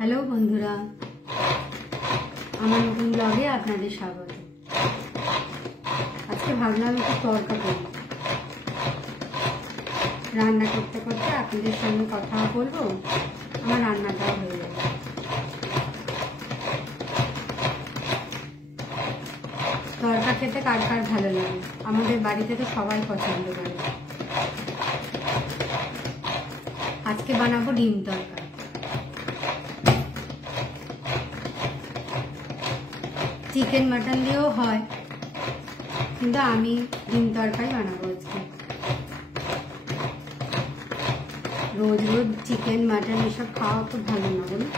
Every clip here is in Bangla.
हेलो बंधुरा আমার নতুন ব্লগে আপনাদের স্বাগত। আজকে ভাবলাম একটু তরকা করি। রান্না করতে করতে আপনাদের সঙ্গে কথা বলবো, আমার রান্নাটাও হয়ে যাবে। তরকা খেতে কার কার ভালো লাগে? আমাদের বাড়িতে তো সবাই পছন্দ করে। আজকে বানাবো ডিম তরকা। চিকেন মাটন দিয়েও হয়, কিন্তু আমি ডিম তরকারি বানাবো আজকে। রোজ রোজ চিকেন মাটন এসব খাওয়া তো ভালো না, বলুন।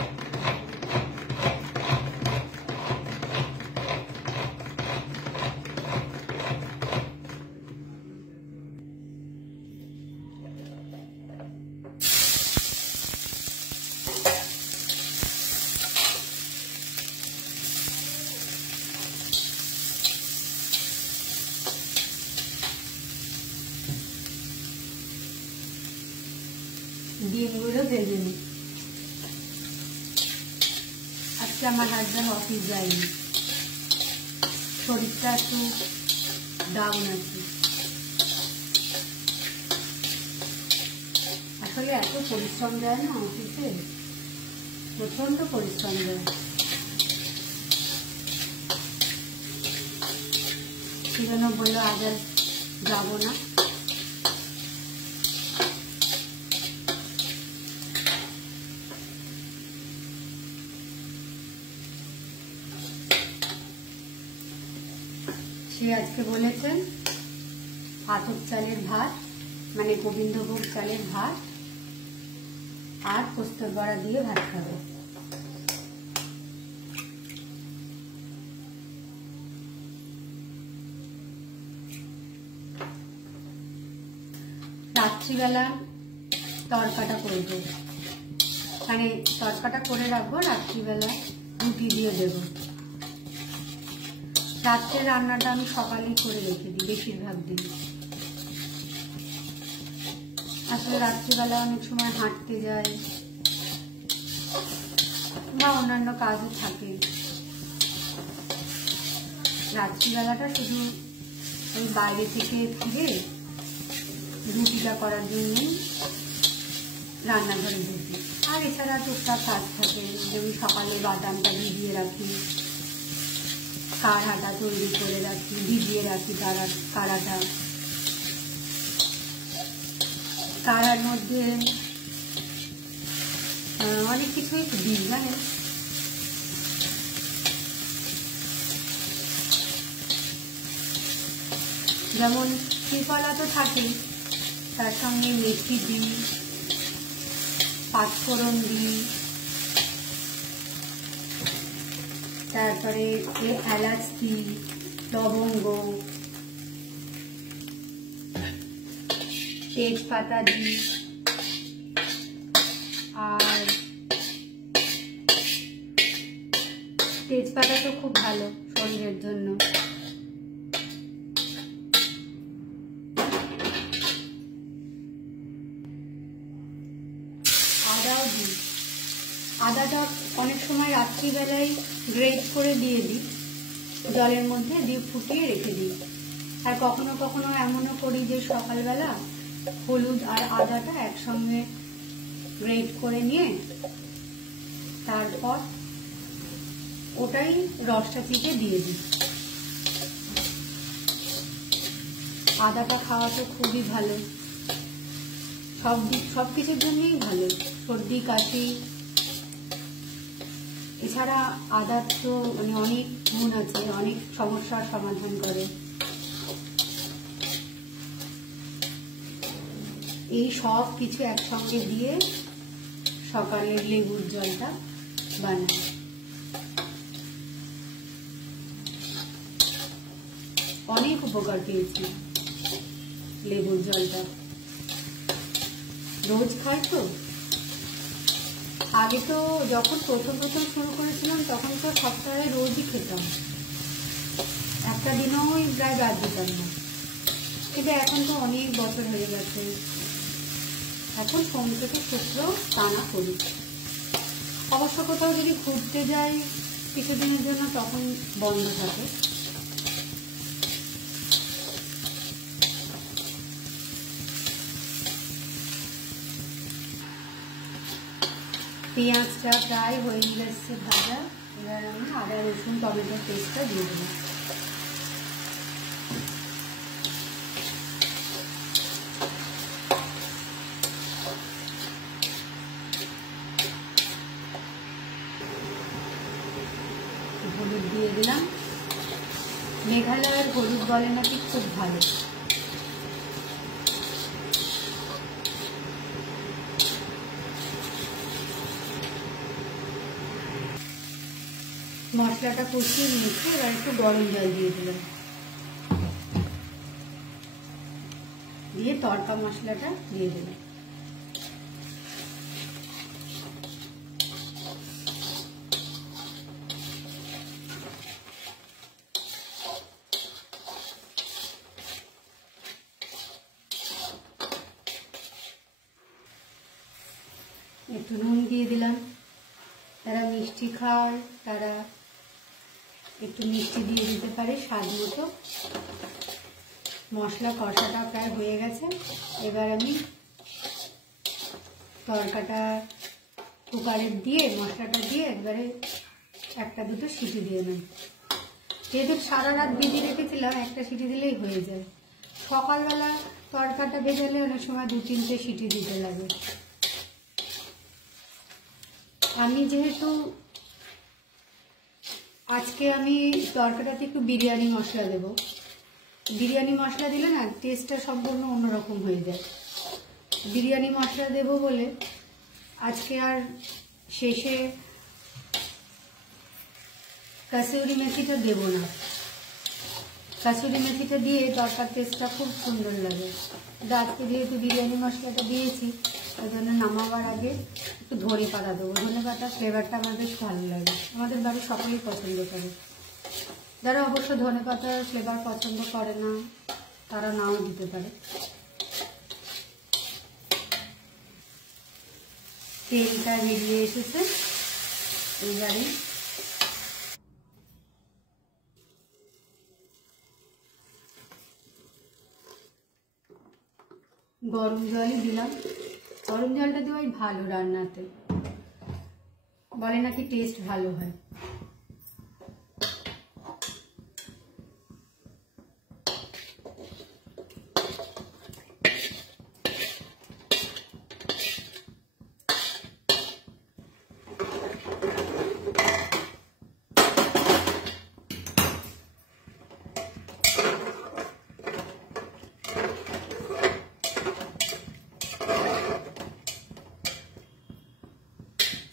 ডিমগুলো ভেজে নিই। আজকে আমার হাজব্যান্ড অফিস যায়নি, শরীরটা একটু ডাউন আছে। আসলে এত পরিশ্রম দেয় না অফিসে, প্রচন্ড পরিশ্রম দেয়। সেজন্য বললো আজ আর যাবো না। সে আজকে বলেছেন আতপ চালের ভাত, মানে গোবিন্দভোগ চালের ভাত আর পোস্তর বড়া দিয়ে ভাত খাবে। রাত্রিবেলা তরকাটা করবো, মানে তরকাটা করে রাখবো, রাত্রিবেলা রুটি দিয়ে দেবো। রাত্রে রান্নাটা আমি সকালেই করে রেখে দিই বেশিরভাগ দিন। আসলে রাত্রিবেলা অনেক সময় হাঁটতে যাই বা অন্যান্য কাজও থাকে। রাত্রিবেলাটা শুধু ওই বাইরে থেকে ফিরে রুটিটা করার জন্যই রান্নাঘরে ঢুকি। আর এছাড়া টুকটাক কাজ থাকে, যেমন সকালে বাদামটা ভিজিয়ে রাখি, কাড়াটা তৈরি করে রাখি, ভিজিয়ে রাখি কাড়াটা। কাড়ার মধ্যে অনেক কিছুই দিই, জানেন। যেমন ত্রিফলা তো থাকেই, তার সঙ্গে মেথি দিই, পাঁচফোড়ন দিই, তারপরে এলাচ দিই, লবঙ্গ, তেজপাতা দিই, আর তেজপাতা তো খুব ভালো শরীরের জন্য। আদাও দিই। আদাটা অনেক সময় রাত্রিবেলায় গ্রেট করে দিয়ে দিই, জলের মধ্যে দিয়ে ফুটিয়ে রেখে দিই। আর কখনো কখনো এমনও করি যে সকালবেলা হলুদ আর আদাটা একসঙ্গে গ্রেট করে নিয়ে তারপর ওটাই রসটা চিপে দিয়ে দিই। আদাটা খাওয়া তো খুবই ভালো, সব কিছুর জন্যই ভালো, সর্দি কাশি। এছাড়া আদার তো মানে অনেক গুণ আছে, অনেক সমস্যার সমাধান করে। এই সব কিছু একসঙ্গে দিয়ে সকালের লেবুর জলটা বানাই। অনেক উপকার পেয়েছি লেবুর জলটা। রোজ খাই তো। আগে তো যখন প্রথম শুরু করেছিলাম তখন তো সপ্তাহে রোজই খেতাম, একটা দিনও প্রায় বাদ দিতাম না। কিন্তু এখন তো অনেক বছর হয়ে গেছে, এখন সোম থেকে শুক্র টানা করি। অবশ্য কোথাও যদি ঘুরতে যাই কিছুদিনের জন্য তখন বন্ধ থাকে। পেঁয়াজটা প্রায় হয়ে যাচ্ছে ভাজা। এবার আমি আদা রসুন টমেটোর পেস্টটা দিয়ে দেবো। হলুদ দিয়ে দিলাম। মেঘালয়ের হলুদ বলে নাকি খুব ভালো। মশলাটা কষিয়ে নিয়েছি, এবার একটু গরম জল দিয়ে দিলাম, দিয়ে তড়কা মশলাটা দিয়ে দিলাম। একটু নুন দিয়ে দিলাম। যারা মিষ্টি খায় তারা একটু মিষ্টি দিয়ে দিতে পারে স্বাদ মতো। মশলা কষাটা প্রায় হয়ে গেছে। এবার আমি তরকাটা কুকারে দিয়ে মশলাটা দিয়ে একবারে একটা দুটো সিটি দিয়ে নেব। যেহেতু সারা রাত ভেজে রেখেছিলাম, একটা সিটি দিলেই হয়ে যায়। সকালবেলা তরকাটা ভেজালে অনেক সময় 2-3টে সিটি দিতে লাগে। আমি যেহেতু আজকে আমি তরকাটাতে একটু বিরিয়ানি মশলা দেব। বিরিয়ানি মশলা দিলে না টেস্টটা সম্পূর্ণ অন্যরকম হয়ে যায়। বিরিয়ানি মশলা দেব বলে আজকে আর শেষে কাসুরি মেথিটা দেব না। কাসুরি মেথিটা দিয়ে তরকার টেস্টটা খুব সুন্দর লাগে। আজকে যেহেতু বিরিয়ানি মশলাটা দিয়েছি, ওই জন্য নামাবার আগে একটু ধনে পাতা দেবো। ধনে পাতার ফ্লেভারটা আমার বেশ ভালো লাগে। আমাদের বাড়ির সকলেই পছন্দ করে। যারা অবশ্য ধনে পাতার ফ্লেভার পছন্দ করে না তারা নাও দিতে পারে। তেলটা বেরিয়ে এসেছে। এবারে গরম জলই দিলাম। গরম জলটা দেওয়াই ভালো, রান্নাতে বলে নাকি টেস্ট ভালো হয়।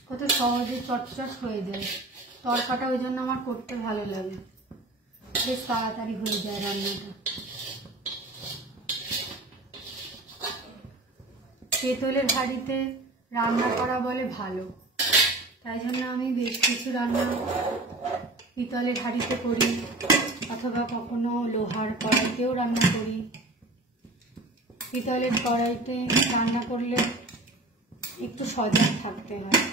কত সহজে চটচট হয়ে যায় তরকাটা, ওই জন্য আমার করতে ভালো লাগে। বেশ তাড়াতাড়ি হয়ে যায় রান্নাটা। পেতলের হাঁড়িতে রান্না করা বলে ভালো, তাই জন্য আমি বেশ কিছু রান্না পিতলের হাঁড়িতে করি, অথবা কখনো লোহার কড়াইতেও রান্না করি। পিতলের কড়াইতে রান্না করলে একটু সজাগ থাকতে হয়।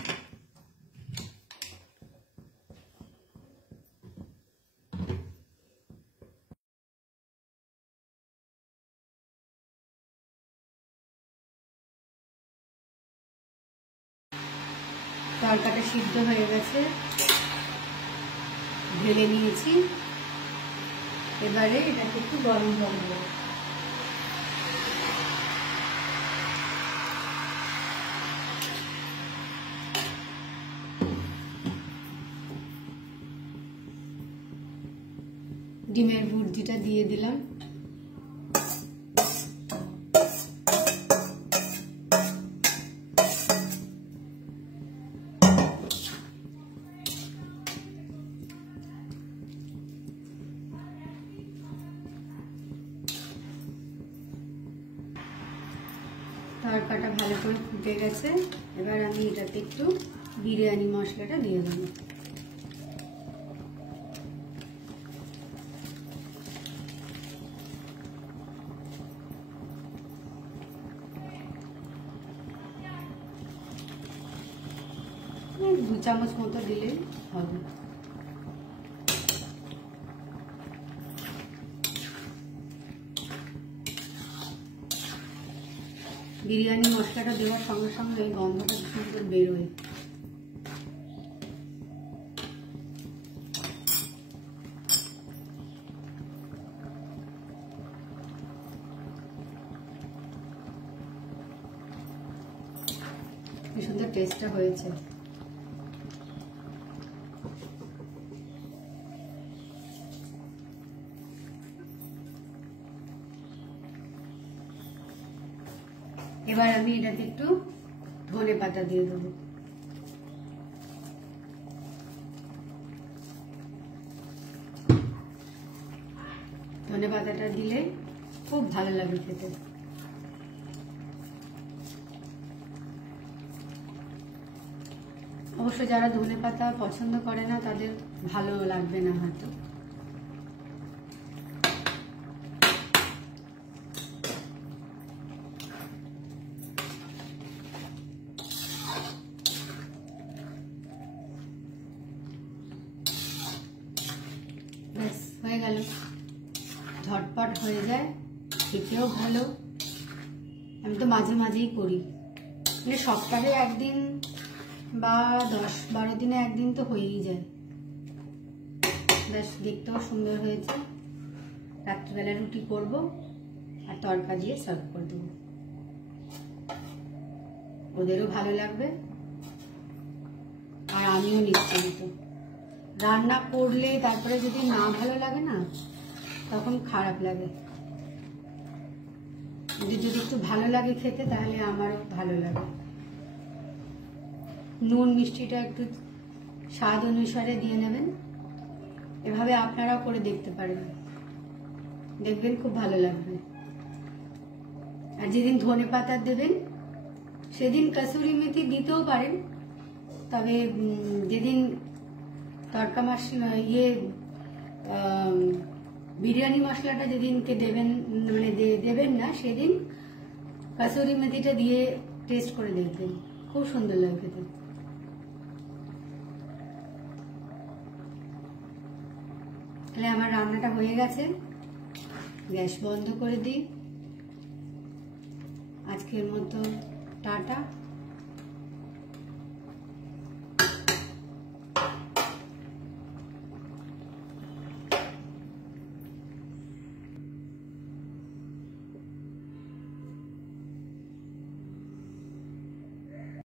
তরকাটা সিদ্ধ হয়ে গেছে, ঢেলে নিয়েছি। এবারে এটাকে একটু গরম জল দেবো। ডিমের ভুর্জিটা দিয়ে দিলাম। তরকাটা ভালো করে ফুটে গেছে। এবার আমি এটাতে একটু বিরিয়ানি মশলাটা দিয়ে দেবো। 2 চামচ মতো দিলেই হবে। বিরিয়ানি মশলাটা দেওয়ার সঙ্গে সঙ্গে গন্ধটা সুন্দর বেরোয়। কি সুন্দর টেস্টটা হয়েছে। এবার আমি এটাতে একটু ধনে পাতা দিয়ে দেবো। ধনে পাতাটা দিলে খুব ভালো লাগে খেতে। অবশ্য যারা ধনে পাতা পছন্দ করে না তাদের ভালো লাগবে না হয়তো। ব্যাস হয়ে গেল, ঝটপট হয়ে যায়, খেতেও ভালো। আমি তো মাঝে মাঝেই করি, মানে সপ্তাহে একদিন বা 10-12 দিনে একদিন তো হয়েই যায়। বেশ দেখতেও সুন্দর হয়েছে। রাত্রিবেলা রুটি করব আর তড়কা দিয়ে সার্ভ করে দেবো, ওদেরও ভালো লাগবে আর আমিও নিশ্চিন্ত। রান্না করলে তারপরে যদি না ভালো লাগে না তখন খারাপ লাগে, যদি একটু ভালো লাগে খেতে তাহলে আমারও ভালো লাগে। নুন মিষ্টিটা একটু স্বাদ অনুসারে দিয়ে নেবেন। এভাবে আপনারাও করে দেখতে পারেন, দেখবেন খুব ভালো লাগবে। আর যেদিন ধনে পাতা দেবেন সেদিন কসুরি মেথি দিতেও পারেন, তবে যেদিন তড়কা মশলা বিরিয়ানি মশলাটা যেদিনকে দেবেন মানে দেবেন না সেদিন কসুরি মেথিটা দিয়ে টেস্ট করে দেখবেন, খুব সুন্দর লাগে খেতে। তাহলে আমার রান্নাটা হয়ে গেছে, গ্যাস বন্ধ করে দিই। আজকের মতো টাটা।